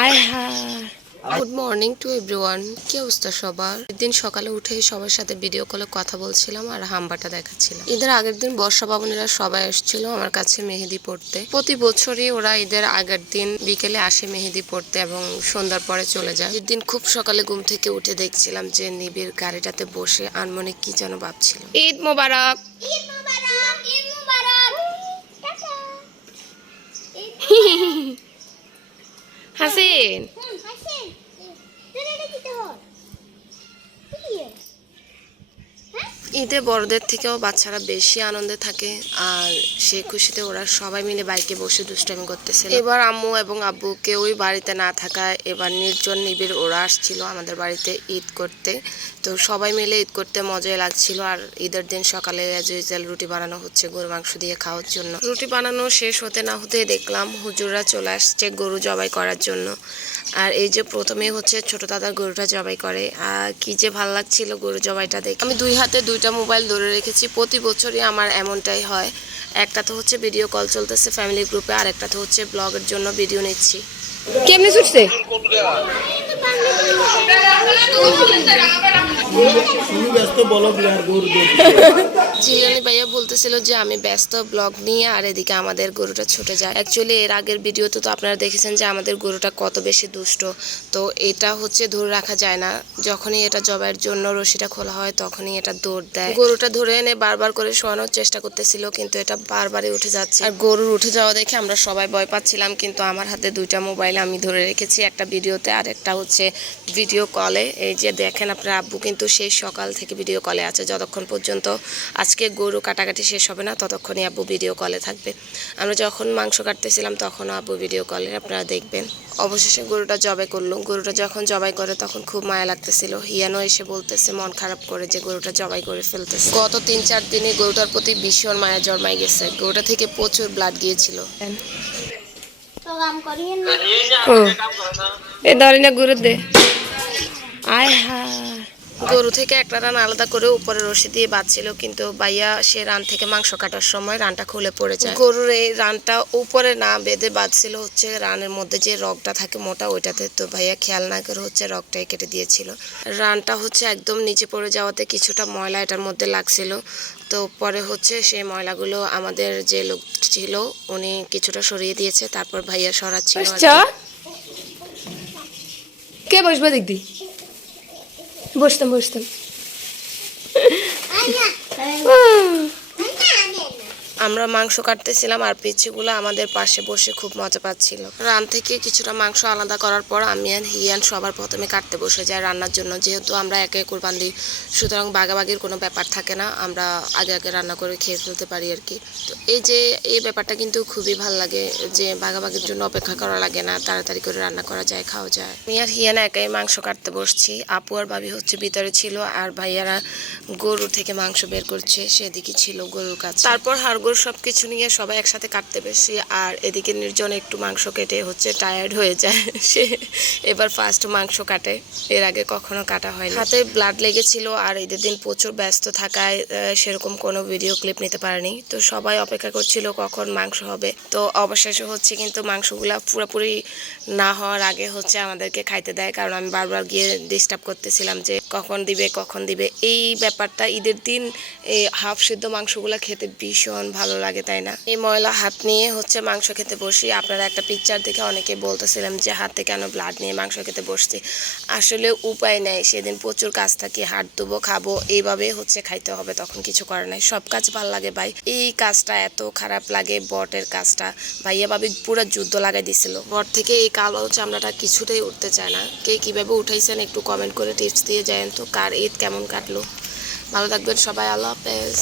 আয় হায় good morning to everyone. কি অবস্থা সবার? দিন সকালে উঠে সবার সাথে ভিডিও কলে কথা বলছিলাম আর হাম্বাটা দেখাচ্ছিলাম। ঈদের আগের দিন বর্ষা বাবুনেরা সবাই আসছিল আমার কাছে মেহেদি পড়তে। প্রতি বছরই ওরা ঈদের আগের দিন বিকেলে আসে মেহেদি পড়তে এবং সন্ধ্যার পরে চলে যায়। ঈদ দিন খুব সকালে ঘুম থেকে উঠে দেখছিলাম যে নিবিড় গাড়িটাতে বসে আনমনে কি যেন ভাবছিল। ঈদ মোবারক, ঈদ মোবারক, ঈদ মোবারক। হাসিন ঈদে বড়দের থেকেও বাচ্চারা বেশি আনন্দে থাকে আর সেই খুশিতে ওরা সবাই মিলে বাইকে বসে দুষ্টামি করতেছে। এবার আম্মু এবং আব্বু কেউই বাড়িতে না থাকায় এবার নির্জন নিবিড় ওরা আসছিল আমাদের বাড়িতে ঈদ করতে। তো সবাই মিলে ঈদ করতে মজাই লাগছিল। আর ঈদের দিন সকালে রুটি বানানো হচ্ছে গরু মাংস দিয়ে খাওয়ার জন্য। রুটি বানানো শেষ হতে না হতে দেখলাম হুজুররা চলে আসছে গরু জবাই করার জন্য। আর এই যে প্রথমে হচ্ছে ছোট দাদার গরুটা জবাই করে আর কি যে ভালো লাগছিল গরু জবাইটা দেখে। আমি দুই হাতে দুইটা মোবাইল ধরে রেখেছি। প্রতি বছরই আমার এমনটাই হয়। একটা তো হচ্ছে ভিডিও কল চলতেছে ফ্যামিলি গ্রুপে, আর একটা তো হচ্ছে ব্লগের জন্য ভিডিও নিচ্ছি। কেমনে ছুটছে? জিলানি ভাইয়া বলতেছিল যে আমি ব্যস্ত ব্লগ নিয়ে, আর এদিকে আমাদের গরুটা ছুটে যায়। অ্যাকচুয়ালি এর আগের ভিডিওতে তো আপনারা দেখেছেন যে আমাদের গরুটা কত বেশি দুষ্ট। তো এটা হচ্ছে ধরে রাখা যায় না, যখনই এটা জবাইয়ের জন্য রশিটা খোলা হয় তখনই এটা দৌড় দেয়। গরুটা ধরে এনে বারবার করে শোয়ানোর চেষ্টা করতেছিল কিন্তু এটা বারবারই উঠে যাচ্ছে। আর গরুর উঠে যাওয়া দেখে আমরা সবাই ভয় পাচ্ছিলাম, কিন্তু আমার হাতে দুইটা মোবাইল আমি ধরে রেখেছি, একটা ভিডিওতে আর একটা হচ্ছে ভিডিও কলে। এই যে দেখেন আপনার আব্বু কিন্তু সেই সকাল থেকে ভিডিও কলে আছে, যতক্ষণ পর্যন্ত আজকে গরু কাটাকাটি শেষ হবে না ততক্ষণই আব্বু ভিডিও কলে থাকবে। আমরা যখন মাংস কাটতেছিলাম তখনও আব্বু ভিডিও কলে, আপনারা দেখবেন। অবশেষে গরুটা জবাই করলো। গরুটা যখন জবাই করে তখন খুব মায়া লাগতেছিল। হিয়ানো এসে বলতেছে মন খারাপ করে যে গরুটা জবাই করে ফেলতেছে। গত ৩-৪ দিনে গরুটার প্রতি ভীষণ মায়া জন্মাই গেছে। গরুটা থেকে প্রচুর ব্লাড গিয়েছিল। এ ধরে না গরু দে। আয় হায়, গরু থেকে একটা রান আলাদা করে উপরে রশি দিয়ে বাঁধছিল, কিন্তু ভাইয়া সে রান থেকে মাংস কাটার সময় রানটা খুলে পড়ে যায়। গরুর এই রানটা উপরে না বেঁধে বাঁধছিল হচ্ছে রানের মধ্যে যে রগটা থাকে মোটা ওইটাতে। তো ভাইয়া খেয়াল না করে হচ্ছে রগটাই কেটে দিয়েছিল। রানটা হচ্ছে একদম নিচে পড়ে যাওয়াতে কিছুটা ময়লা এটার মধ্যে লাগছিল। তো পরে হচ্ছে সেই ময়লাগুলো আমাদের যে লোক ছিল উনি কিছুটা সরিয়ে দিয়েছে, তারপর ভাইয়া সরাচ্ছিল। কে বসবে দেখবি? বসতাম বসতাম। আমরা মাংস কাটতেছিলাম আর পিচ্ছিগুলো আমাদের পাশে বসে খুব মজা পাচ্ছিল। রান থেকে কিছুটা মাংস আলাদা করার পর আমি আর হিয়ান সবার প্রথমে কাটতে বসে যাই রান্নার জন্য। যেহেতু আমরা একে কোরবান দিই সুতরাং বাগাবাগির কোনো ব্যাপার থাকে না, আমরা আগে আগে রান্না করে খেয়ে ফেলতে পারি আর কি। তো এই ব্যাপারটা কিন্তু খুবই ভালো লাগে যে বাগাবাগির জন্য অপেক্ষা করা লাগে না, তাড়াতাড়ি করে রান্না করা যায়, খাওয়া যায়। আমি আর হিয়ান একাই মাংস কাটতে বসছি। আপু আর ভাবি হচ্ছে ভিতরে ছিল আর ভাইয়ারা গরু থেকে মাংস বের করছে, সেদিকে ছিল গরুর কাছে। তারপর হাড়গোড় সবকিছু নিয়ে সবাই একসাথে কাটতে বেশি। আর এদিকে নির্জন একটু মাংস কেটে হচ্ছে টায়ার্ড হয়ে যায়, সে এবার ফার্স্ট মাংস কাটে, এর আগে কখনো কাটা হয়নি। হাতে ব্লাড লেগেছিল আর ঈদের দিন প্রচুর ব্যস্ত থাকায় সেরকম কোনো ভিডিও ক্লিপ নিতে পারেনি। তো সবাই অপেক্ষা করছিল কখন মাংস হবে। তো অবশেষে হচ্ছে কিন্তু মাংসগুলা পুরোপুরি না হওয়ার আগে হচ্ছে আমাদেরকে খাইতে দেয়, কারণ আমি বারবার গিয়ে ডিস্টার্ব করতেছিলাম যে কখন দিবে। এই ব্যাপারটা ঈদের দিন এই হাফ সিদ্ধ মাংসগুলা খেতে ভীষণ ভালো লাগে, তাই না? এই ময়লা হাত নিয়ে হচ্ছে মাংস খেতে বসি। আপনারা একটা পিকচার দেখে অনেকে বলতেছিলাম যে হাতে কেন ব্লাড নিয়ে মাংস খেতে বসছি। আসলে উপায় নাই, সেদিন প্রচুর কাজ থাকে, হাত ধুবো, খাবো, এইভাবে হচ্ছে খাইতে হবে, তখন কিছু করার নাই। সব কাজ ভালো লাগে ভাই, এই কাজটা এত খারাপ লাগে বটের কাজটা। ভাইয়া ভাবি পুরো যুদ্ধ লাগাই দিছিল। বট থেকে এই কালো চামড়াটা কিছুতেই উঠতে চায় না। কে কিভাবে উঠাইছেন একটু কমেন্ট করে টিপস দিয়ে যায় তো। কার ঈদ কেমন কাটলো? ভালো থাকবেন সবাই, আল্লাহ হাফেজ।